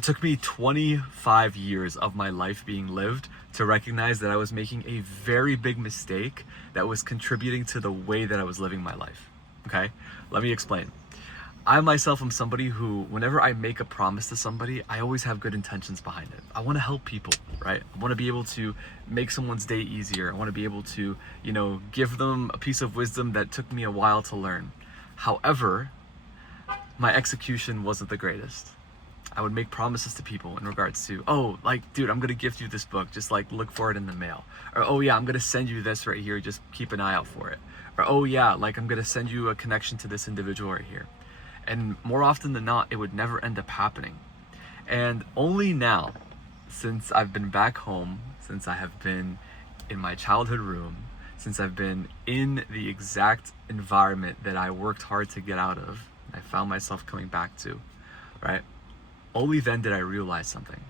It took me 25 years of my life being lived to recognize that I was making a very big mistake that was contributing to the way that I was living my life. Okay? Let me explain. I myself am somebody who, whenever I make a promise to somebody, I always have good intentions behind it. I want to help people, right? I want to be able to make someone's day easier. I want to be able to, give them a piece of wisdom that took me a while to learn. However, my execution wasn't the greatest. I would make promises to people in regards to, oh, like, dude, I'm going to gift you this book. Just like look for it in the mail. Or, oh yeah, I'm going to send you this right here. Just keep an eye out for it. Or, oh yeah, like I'm going to send you a connection to this individual right here. And more often than not, it would never end up happening. And only now, since I've been back home, since I have been in my childhood room, since I've been in the exact environment that I worked hard to get out of, I found myself coming back to, right? Only then did I realize something.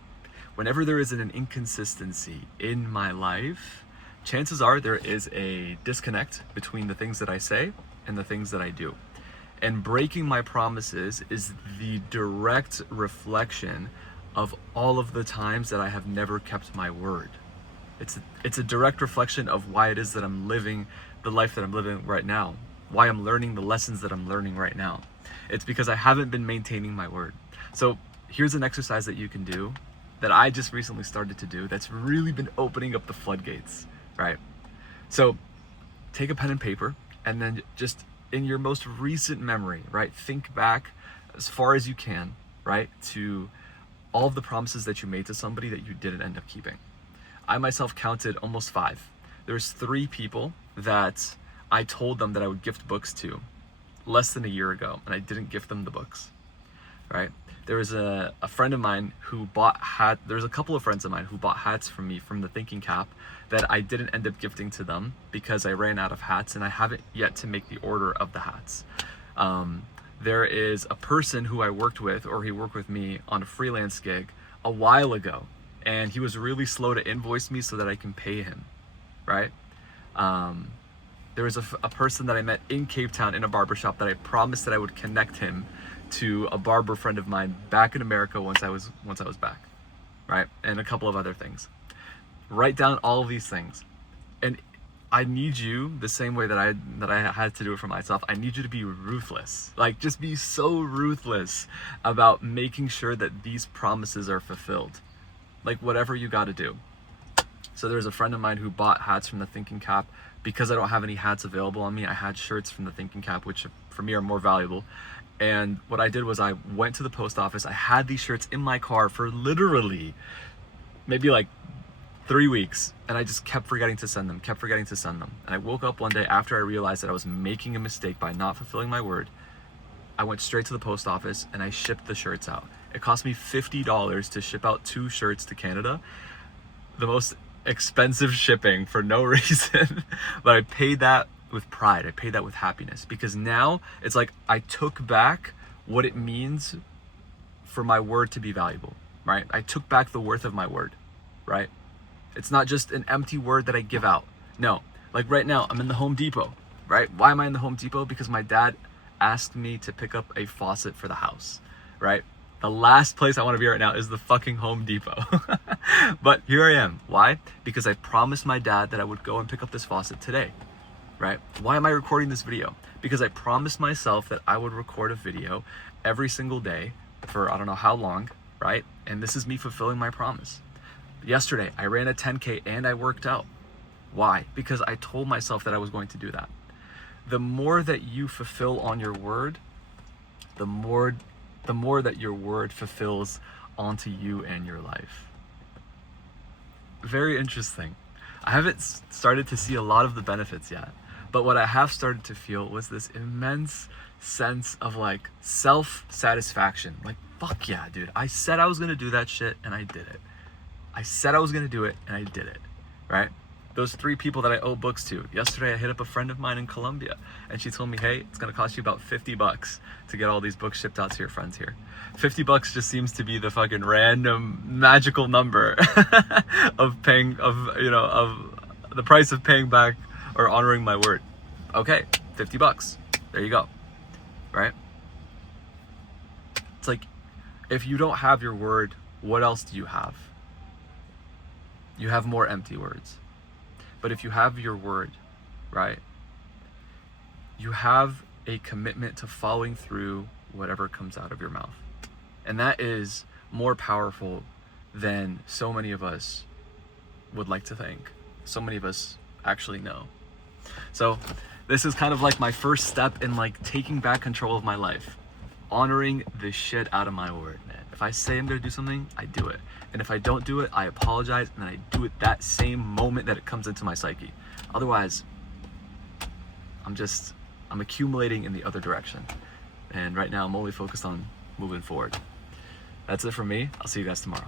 Whenever there is an inconsistency in my life, chances are there is a disconnect between the things that I say and the things that I do. And breaking my promises is the direct reflection of all of the times that I have never kept my word. It's a direct reflection of why it is that I'm living the life that I'm living right now, why I'm learning the lessons that I'm learning right now. It's because I haven't been maintaining my word. So here's an exercise that you can do that I just recently started to do that's really been opening up the floodgates, right? So take a pen and paper and then just in your most recent memory, right? Think back as far as you can, right? To all of the promises that you made to somebody that you didn't end up keeping. I myself counted almost 5. There's 3 people that I told them that I would gift books to less than a year ago, and I didn't gift them the books, right? There was a friend of mine who bought there's a couple of friends of mine who bought hats from me from the Thinking Cap that I didn't end up gifting to them because I ran out of hats and I haven't yet to make the order of the hats. There is a person who I worked with, or he worked with me on a freelance gig a while ago, and he was really slow to invoice me so that I can pay him, right? There was a person that I met in Cape Town in a barbershop that I promised that I would connect him to a barber friend of mine back in America once I was back, right? And a couple of other things. Write down all of these things. And I need you, the same way that I had to do it for myself, I need you to be ruthless. Like, just be so ruthless about making sure that these promises are fulfilled. Like, whatever you got to do. So there's a friend of mine who bought hats from the Thinking Cap. Because I don't have any hats available on me, I had shirts from the Thinking Cap, which for me are more valuable. And what I did was I went to the post office. I had these shirts in my car for literally maybe like 3 weeks, and I just kept forgetting to send them. And I woke up one day after I realized that I was making a mistake by not fulfilling my word. I went straight to the post office and I shipped the shirts out. It cost me $50 to ship out 2 shirts to Canada. The most expensive shipping for no reason, but I paid that with pride. I paid that with happiness, because now it's like I took back what it means for my word to be valuable, right? I took back the worth of my word, right? It's not just an empty word that I give out. No, like right now I'm in the Home Depot, right? Why am I in the Home Depot? Because my dad asked me to pick up a faucet for the house, right? The last place I want to be right now is the fucking Home Depot. But here I am. Why? Because I promised my dad that I would go and pick up this faucet today, right? Why am I recording this video? Because I promised myself that I would record a video every single day for I don't know how long, right? And this is me fulfilling my promise. Yesterday, I ran a 10K and I worked out. Why? Because I told myself that I was going to do that. The more that you fulfill on your word, the more that your word fulfills onto you and your life. Very interesting. I haven't started to see a lot of the benefits yet, but what I have started to feel was this immense sense of like self-satisfaction. Like, fuck yeah, dude. I said I was gonna do that shit and I did it. I said I was gonna do it and I did it, right? Those 3 people that I owe books to. Yesterday I hit up a friend of mine in Colombia and she told me, hey, it's gonna cost you about $50 to get all these books shipped out to your friends here. $50 just seems to be the fucking random magical number of paying, of the price of paying back or honoring my word. Okay, $50. There you go, right? It's like, If you don't have your word, what else do you have? You have more empty words. But if you have your word, right, you have a commitment to following through whatever comes out of your mouth. And that is more powerful than so many of us would like to think. So many of us actually know. So this is kind of like my first step in like taking back control of my life. Honoring the shit out of my word, man. If I say I'm gonna do something, I do it. And if I don't do it, I apologize, and I do it that same moment that it comes into my psyche. Otherwise, I'm accumulating in the other direction. And right now I'm only focused on moving forward. That's it from me. I'll see you guys tomorrow.